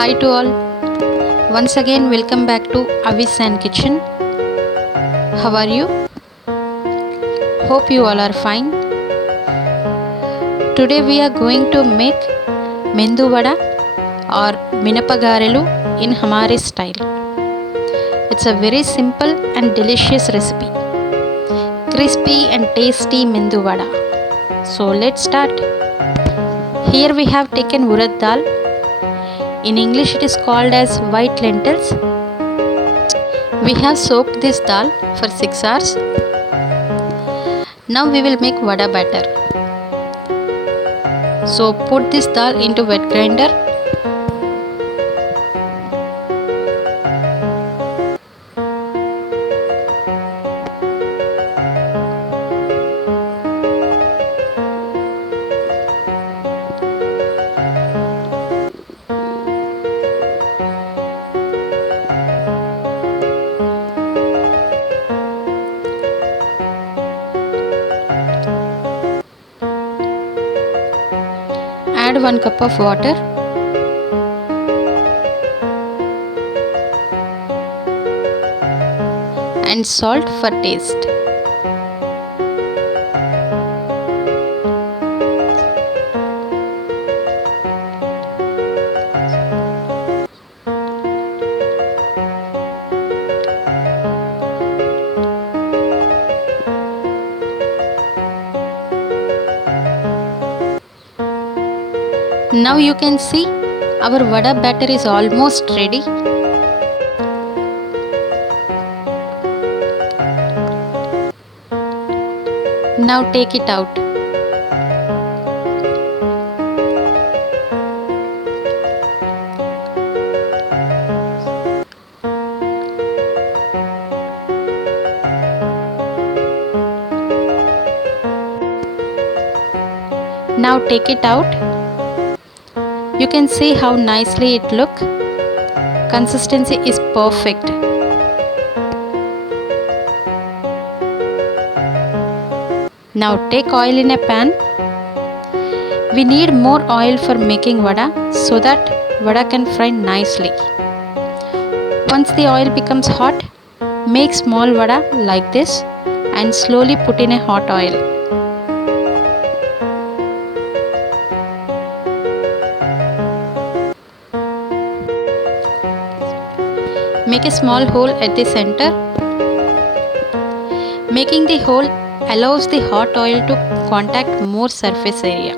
Hi to all. Once again, welcome back to Avis and Kitchen. How are you? Hope you all are fine. Today we are going to make Mendu vada or Minapa garelu in Hamare style. It's a very simple and delicious recipe. Crispy and tasty Mendu vada. So let's start. Here we have taken urad dal. In English it is called as white lentils. We have soaked this dal for 6 hours. Now we will make vada batter. So put this dal into wet grinder. Add 1 cup of water. And salt for taste. Now you can see our vada batter is almost ready. Now take it out. Now take it out. You can see how nicely it looks. Consistency is perfect. Now take oil in a pan. We need more oil for making vada so that vada can fry nicely. Once the oil becomes hot, make small vada like this and slowly put in a hot oil. Make a small hole at the center. Making the hole allows the hot oil to contact more surface area,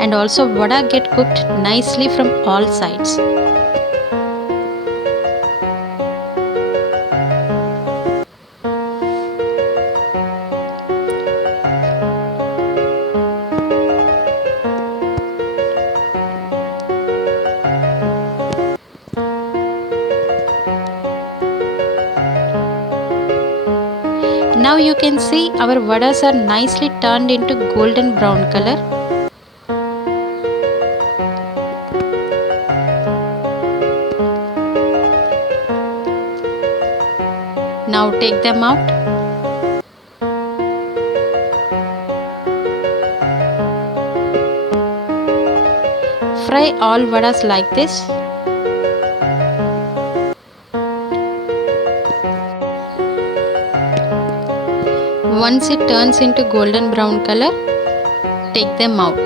and also vada get cooked nicely from all sides. Now you can see our vadas are nicely turned into golden brown color. Now take them out. Fry all vadas like this. Once it turns into golden brown color, take them out.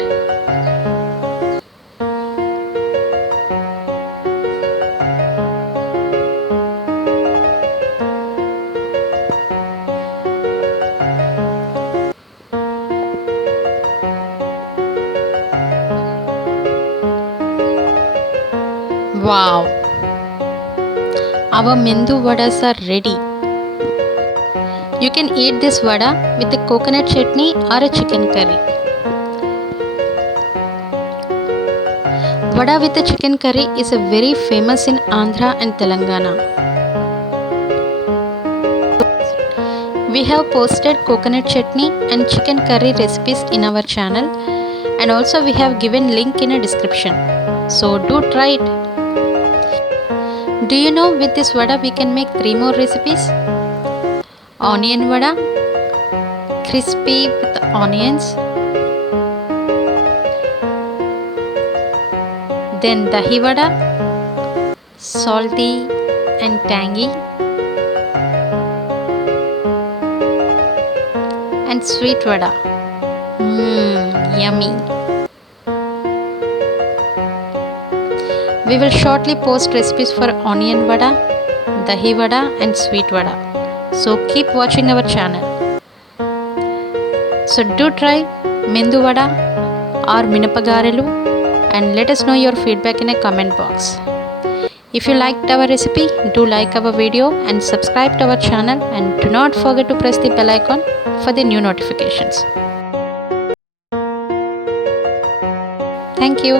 Wow! Our Mendu vadas are ready. You can eat this vada with a coconut chutney or a chicken curry. Vada with a chicken curry is very famous in Andhra and Telangana. We have posted coconut chutney and chicken curry recipes in our channel, and also we have given link in a description. So do try it. Do you know with this vada we can make 3 more recipes? Onion vada, crispy with onions, then dahi vada, salty and tangy, and sweet vada. Yummy. We will shortly post recipes for onion vada, dahi vada and sweet vada. So keep watching our channel. So do try Mendu vada or Minapa garelu and let us know your feedback in a comment box. If you liked our recipe, do like our video and subscribe to our channel, and do not forget to press the bell icon for the new notifications. Thank you.